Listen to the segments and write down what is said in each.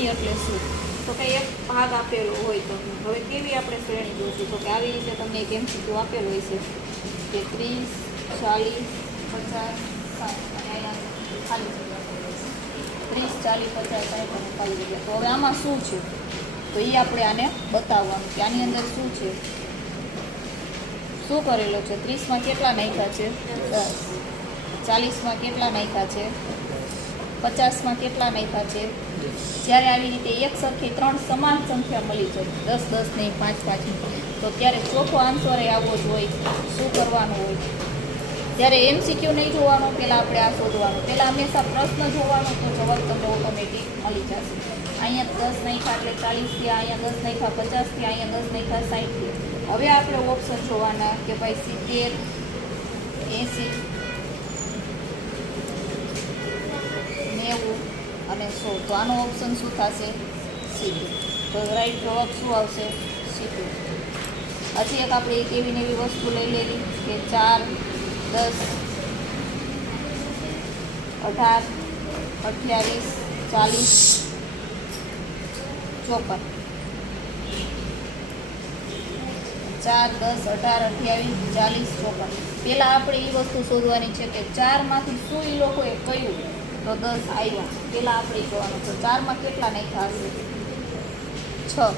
શ્રેણી એટલે શું? તો કે એક ભાગ આપેલો હોય તો હવે કેવી આપણે શ્રેણી દોશું? તો કે આવી રીતે તમને એક MCQ આપેલો હોય છે કે 30, 40, 50, 60 અને અહીંયા ખાલી જગ્યા 30, 40, 50, 60 અને ખાલી જગ્યા. તો હવે આમાં શું છે? તો એ આપણે આને બતાવવાનું કે આની અંદર શું છે, શું કરેલો છે. 30માં કેટલા નાખ્યા છે? 10. 40માં કેટલા નાખ્યા છે? 50માં કેટલા નાખ્યા છે? જ્યારે આવી રીતે એક સરખી 3 સમાન સંખ્યા મળી જાય, 10, 10 નહીં, 5, 5 નહીં, તો ત્યારે ચોથો આન્સર એ આવવો જ હોય. શું કરવાનું હોય? ત્યારે MCQ નહીં જોવાનું, પહેલાં આપણે આ શોધવાનું. પહેલાં હંમેશા પ્રશ્ન જોવાનો, તો જવાબ તમને ઓટોમેટિક મળી જશે. અહીંયા 10 નાખ્યા એટલે 40 થયા, અહીંયા 10 નાખ્યા 50 થયા, અહીંયા 10 નાખ્યા 60 થયા. હવે આપણે ઓપ્શન જોવાના કે ભાઈ 70, 80, 90 અને 100. તો આનો ઓપ્શન શું થશે? 70. તો રાઈટ જવાબ શું આવશે? 70. હજી એક આપણે એક એવી નવી વસ્તુ લઈ લેવી કે 4, 10, 18, 28, 40, 54. 4, 10, 18, 28, 40, 54. પહેલાં આપણે એ વસ્તુ શોધવાની છે કે 4માંથી શું એ લોકોએ કહ્યું તો 10 આવ્યા. પહેલાં આપણે જોવાનું તો 4માં કેટલા નાખ્યા હશે? 6.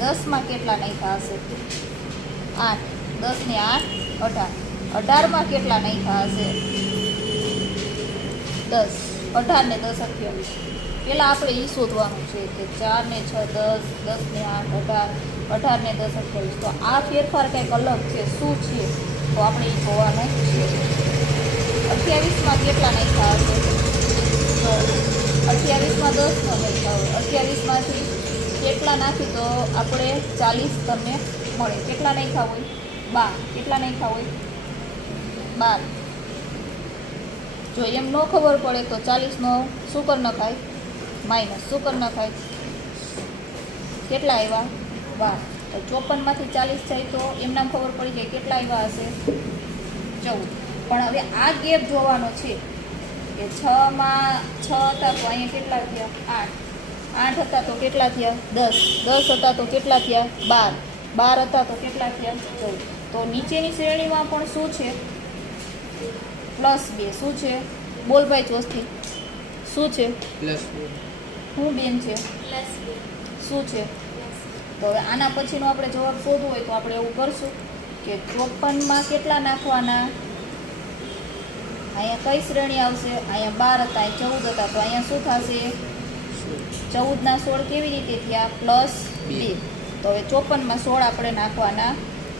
10માં કેટલા નાખ્યા હશે? 8. 10 ને 8, 18. 18માં કેટલા નાખ્યા હશે? 10. 18 ને 10, 28. પહેલાં આપણે એ શોધવાનું છે કે 4 ને 6, 10, 10 ને 8, 18, 18 ને 10, 28. તો આ ફેરફાર કંઈક અલગ છે. શું છે? તો આપણે એ જોવાનું છે. 28માં કેટલા નાખ્યા હશે? તો 28માં 10 ન નાખ્યા હોય. 28માંથી કેટલા નાખી તો આપણે 40 તમને મળે. કેટલા નાખ્યા હોય? 12. કેટલા નાખ્યા હોય? 12. જો એમ ન ખબર પડે તો 40નો શું કર નખાય? માઇનસ. શું કર નખાય? કેટલા આવ્યા? 12. તો 54માંથી 40 જાય તો એમનામ ખબર પડી જાય કેટલા આવ્યા હશે? 14. પણ હવે આ ગેપ જોવાનો છે કે 6માં 6 હતા તો અહીંયા કેટલા થયા? 8. 8 હતા તો કેટલા થયા? 10. 10 હતા તો કેટલા થયા? 12. 12 હતા તો કેટલા થયા? 14. તો નીચેની શ્રેણીમાં પણ શું છે? +2. શું છે? બોલ ભાઈ ચોસ્તી. શું છે? +2. શું બેન છે? +2. શું છે? તો હવે આના પછીનો આપણે જવાબ શોધવો હોય તો આપણે એવું કરશું કે 54માં કેટલા નાખવાના? અહીંયા કઈ શ્રેણી આવશે? અહીંયા 12 હતા, અહીંયા 14 હતા, તો અહીંયા શું થશે? 14 ના 16 કેવી રીતે થયા? +2. તો હવે 54માં 16 આપણે નાખવાના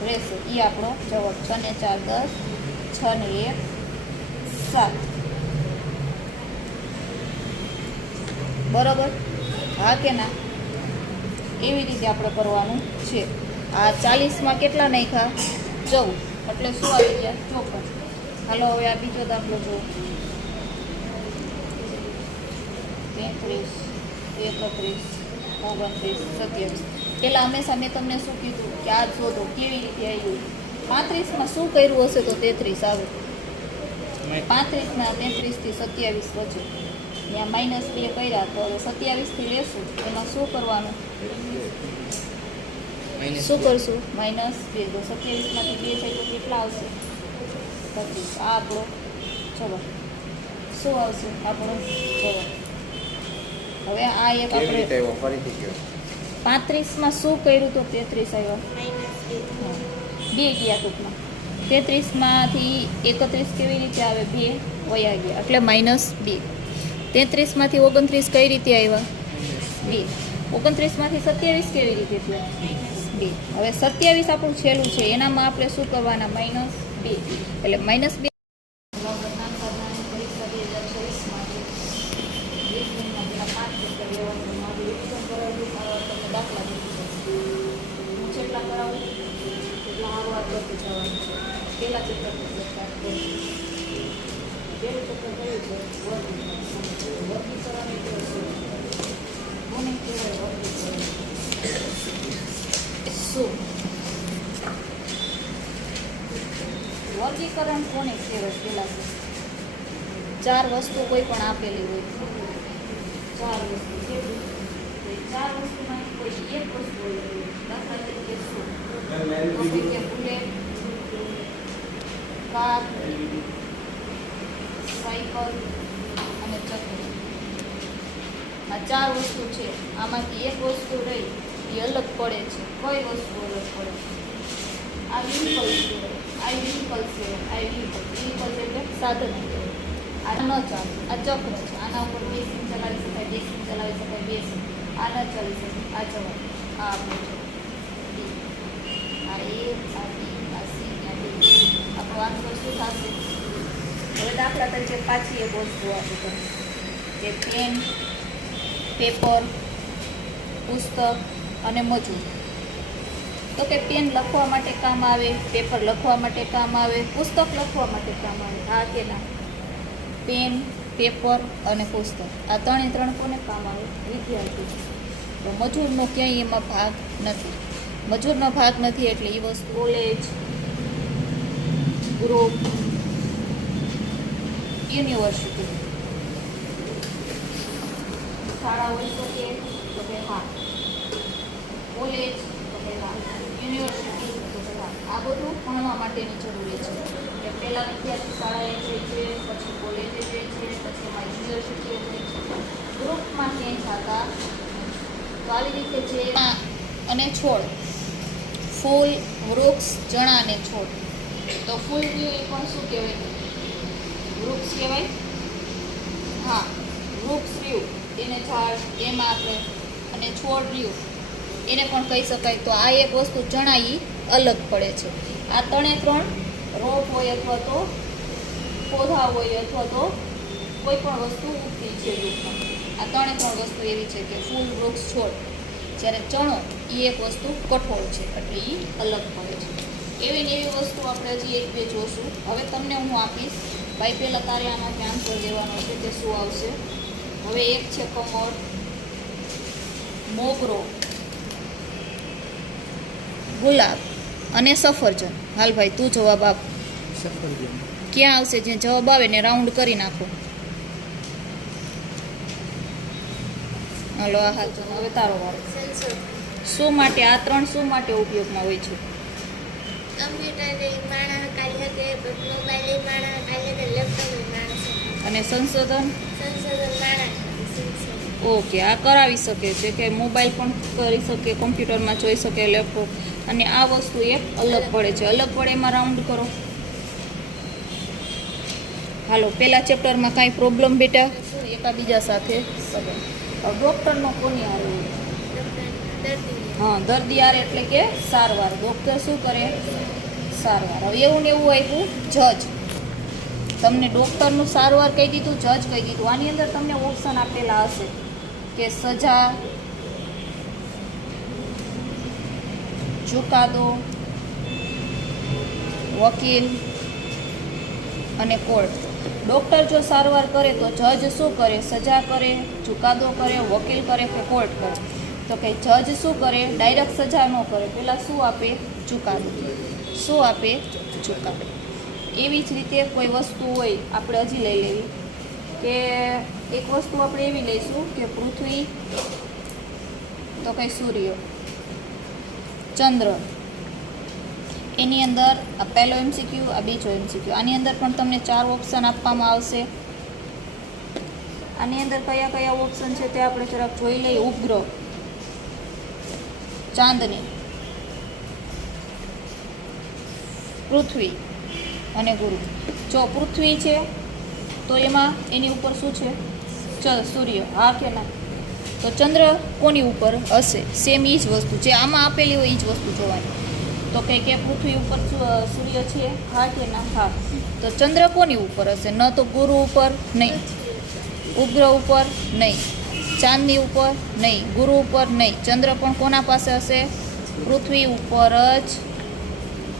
રહેશે. એ આપણો જવાબ. 6 ને 4, 10, 6 ને 1, 7. બરોબર? હા કે ના? એવી રીતે આપણે કરવાનું છે. આ 40માં કેટલા નાખ્યા? 14. એટલે શું આવી ગયા? 54. હાલો હવે આ બીજો દાખલો જુઓ. 33, 31, 29, 27. પહેલાં હંમેશા મેં તમને શું કીધું કે આ શોધો કેવી રીતે આવ્યું. 35માં શું કર્યું હશે તો 33 આવે? 35માં 33 થી 27 વચ્ચે ત્યાં -2 કર્યા તો હવે 27 થી લેશું એમાં શું કરવાનું? શું કરશું? -2. તો 27માંથી 2 જાય તો કેટલા આવશે? 25. આ આપણો જવાબ. શું આવશે આપણો જવાબ? હવે આ એક આપણે 35માં શું કર્યું તો 33 આવ્યા? -2. 2 ગયા ટૂંકમાં. 33માંથી 31 કેવી રીતે આવે? 2 વયા ગયા એટલે -2. 33માંથી 29 કઈ રીતે આવ્યા? 2. 29માંથી 27 કેવી રીતે થયા? 2. હવે 27 આપણું છેલ્લું છે એનામાં આપણે શું કરવાના? -2. એટલે -2. પરીક્ષા 2026 દાખલા હું જેટલા કરાવું એટલા સારું આ કરતી જવાનું છે. પહેલા ચિત્ર પહેલું ચિત્ર કયું છે? વર્ગીકરણ એટલે શું? કોને કહેવાય વર્ગીકરણ? શું વર્ગીકરણ કોને કહેવાય? પહેલા 4 વસ્તુ કોઈ પણ આપેલી હોય, 4 વસ્તુ કેટલી? એક વસ્તુ હોય, દાખલા તરીકે શું તો કે બુલેટ, કાર, સાયકલ અને ચક્ર. આ 4 વસ્તુ છે. આમાંથી એક વસ્તુ રહી એ અલગ પડે છે. કઈ વસ્તુ અલગ પડે? આ વ્હીકલ્સ કહેવાય. આ વ્હીકલ્સ કહેવાય. આ વ્હીકલ્સ એટલે સાધન કહેવાય. આ ન ચાલે. આ ચક્ર છે. આના ઉપર બેસીને ચલાવી શકાય, બેસીને ચલાવી શકાય, બેસી. આ ન ચાલી શકે. આ જવાય. આ આપણું છે ડી. આ એ, આ બી, આ સી, આ ડી. આપણો આન્સર શું થશે? હવે દાખલા તરીકે પાછી એક વસ્તુ આપી તમને કે પેન, પેપર, પુસ્તક અને મજૂર. તો કે પેન લખવા માટે કામ આવે, પેપર લખવા માટે કામ આવે, પુસ્તક લખવા માટે કામ આવે. આ કે ના? પેન, પેપર અને પુસ્તક. આ 3 કોને કામ આવે? વિદ્યાર્થી. તો મજૂરનો ક્યાંય એમાં ભાગ નથી. મજૂરનો ભાગ નથી એટલે એ વસ્તુ કોલેજ, ગ્રુપ, યુનિવર્સિટી. શાળા હોઈ શકે તો કે હા, કોલેજ તો કે હા, યુનિવર્સિટી તો કે હા. આ બધું ભણવા માટેની જરૂરી છે કે પહેલાં વિદ્યાર્થી શાળાએ જાય છે, પછી કોલેજે જાય છે, પછી એમાં યુનિવર્સિટીએ જાય છે, ગ્રુપમાં ક્યાંય જતા. તો આવી રીતે જે અને છોડ, ફૂલ, વૃક્ષ, ચણા અને છોડ. તો ફૂલ રહ્યું એ પણ શું કહેવાય? વૃક્ષ કહેવાય. હા, વૃક્ષ રહ્યું એને ઝાડ એમાં આપણે, અને છોડ રહ્યું એને પણ કહી શકાય. તો આ એક વસ્તુ ચણા ઈ અલગ પડે છે. આ 3 રોપ હોય અથવા તો પૌધા હોય અથવા તો કોઈ પણ વસ્તુ ઉગતી છે રૂપમાં. આ 3 વસ્તુ એવી છે કે ફૂલ, વૃક્ષ, છોડ. જ્યારે ચણો એ એક વસ્તુ કઠોળ છે એટલે એ અલગ પડે છે. એવી ને એવી વસ્તુ આપણે હજી 1-2 જોશું. હવે તમને હું આપીશ. ભાઈ પહેલાં તારે આમાંથી આન્સર દેવાનો છે કે શું આવશે. હવે એક છે કમળ, મોગરો, ગુલાબ અને સફરજન. હાલ ભાઈ તું જવાબ આપ. સફરજન. ક્યાં આવશે? જે જવાબ આવે ને રાઉન્ડ કરી નાખો. હાલો, આ હાથ. હવે તારો વારો. સંશોધન. શું માટે આ 3 શું માટે ઉપયોગમાં હોય છે? કમ્પ્યુટર માણસ કાઢી શકે, મોબાઈલ માણસ કાઢી શકે, લેપટોપ માણસ અને સંશોધન સંશોધન માણસ સંશોધન. ઓકે, આ કરાવી શકે છે કે મોબાઈલ પણ કરી શકે, કમ્પ્યુટરમાં જોઈ શકે, લેપટોપ. અને આ વસ્તુ એક અલગ પડે છે. અલગ પડે એમાં રાઉન્ડ કરો. હાલો, પહેલા ચેપ્ટરમાં કાંઈ પ્રોબ્લેમ બેટા? એકાબીજા સાથે સંબંધ. ડૉક્ટરનો કોની હારે હોય? દર્દી. હા, દર્દી હારે એટલે કે સારવાર. ડૉક્ટર શું કરે? સારવાર. હવે એવું ને એવું આપ્યું જજ. તમને ડૉક્ટરનું સારવાર કહી દીધું, જજ કહી દીધું. આની અંદર તમને ઓપ્શન આપેલા હશે કે સજા, ચુકાદો, વકીલ અને કોર્ટ. ડૉક્ટર જો સારવાર કરે તો જજ શું કરે? સજા કરે, ચુકાદો કરે, વકીલ કરે કે કોર્ટ કરે? તો કે જજ શું કરે? ડાયરેક્ટ સજા ન કરે, પહેલાં શું આપે? ચુકાદો. શું આપે? ચુકાદો. એવી જ રીતે કોઈ વસ્તુ હોય આપણે હજી લઈ લેવી કે એક વસ્તુ આપણે એવી લઈશું કે પૃથ્વી તો કંઈ સૂર્ય, ચંદ્ર. એની અંદર આ પહેલો MCQ, આ બીજો MCQ. આની અંદર પણ તમને 4 ઓપ્શન આપવામાં આવશે. આની અંદર કયા કયા ઓપ્શન છે તે આપણે જરાક જોઈ લઈએ. ઉપગ્રહ, ચાંદની, પૃથ્વી અને ગુરુ. જો પૃથ્વી છે તો એમાં એની ઉપર શું છે? સૂર્ય. હા કે ના? તો ચંદ્ર કોની ઉપર હશે? સેમ એ જ વસ્તુ જે આમાં આપેલી હોય એ જ વસ્તુ જોવાની. તો કે પૃથ્વી ઉપર સૂર્ય છે? હા કે ના? હા. તો ચંદ્ર કોની ઉપર હશે? ન તો ગુરુ ઉપર, નહીં. ઉપગ્રહ ઉપર નહીં. ચાંદની ઉપર નહીં. ગુરુ ઉપર નહીં. ચંદ્ર પણ કોના પાસે હશે? પૃથ્વી ઉપર જ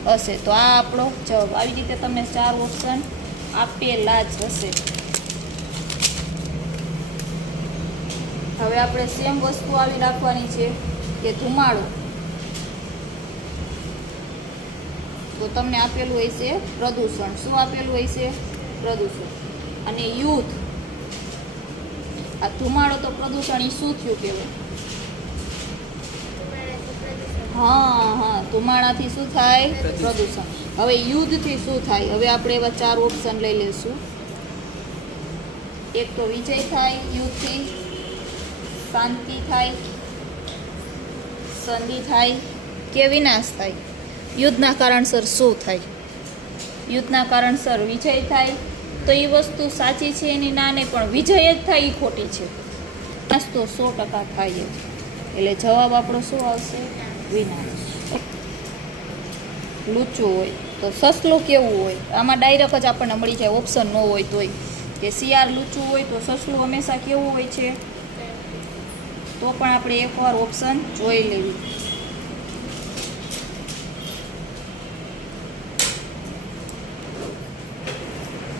હશે. તો આ આપણો જવાબ. આવી રીતે તમને 4 ઓપ્શન આપેલા જ હશે. હવે આપણે સેમ વસ્તુ આવી રાખવાની છે કે ધુમાડો. તો તમને આપેલું હોય છે પ્રદૂષણ. શું આપેલું હોય છે? પ્રદૂષણ. અને યુદ્ધ. આ ધુમાડો તો પ્રદૂષણ એ શું થયું કહેવાય? હા ધુમાડાથી શું થાય? પ્રદૂષણ. પ્રદૂષણ. હવે યુદ્ધથી શું થાય? હવે આપણે એવા 4 ઓપ્શન લઈ લઈશું. એક તો વિજય થાય યુદ્ધથી, શાંતિ થાય, સંધિ થાય કે વિનાશ થાય. યુદ્ધના કારણસર શું થાય? યુદ્ધના કારણસર વિજય થાય તો એ વસ્તુ સાચી છે એની ના નહીં, પણ વિજય જ થાય એ ખોટી છે. વિનાશ તો 100% થાય જ. એટલે જવાબ આપણો શું આવશે? વિનાશ. લૂચું હોય તો સસલું કેવું હોય? આમાં ડાયરેક્ટ જ આપણને મળી જાય, ઓપ્શન ન હોય તોય, કે શિયાળ લૂચું હોય તો સસલું હંમેશા કેવું હોય છે? તો પણ આપણે એકવાર ઓપ્શન જોઈ લેવી.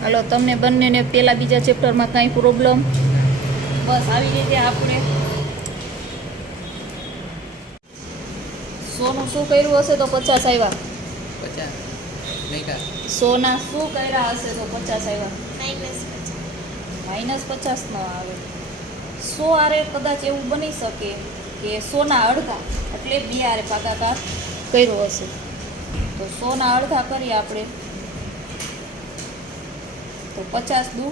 હાલો, તમને બંનેને પહેલા બીજા ચેપ્ટરમાં કાંઈ પ્રોબ્લેમ? બસ આવી રીતે આપણે સોનું શું કર્યું હશે તો 50 આવ્યા? 50 નહીં સોના શું કર્યા હશે તો 50 આવ્યા? -50 -50 ન આવે. 100 આરે કદાચ એવું બની શકે કે સોના અડધા, એટલે 2 આરે ભાગાકાર કર્યો હશે. તો 100 ના અડધા કરીએ આપણે તો 50 દુ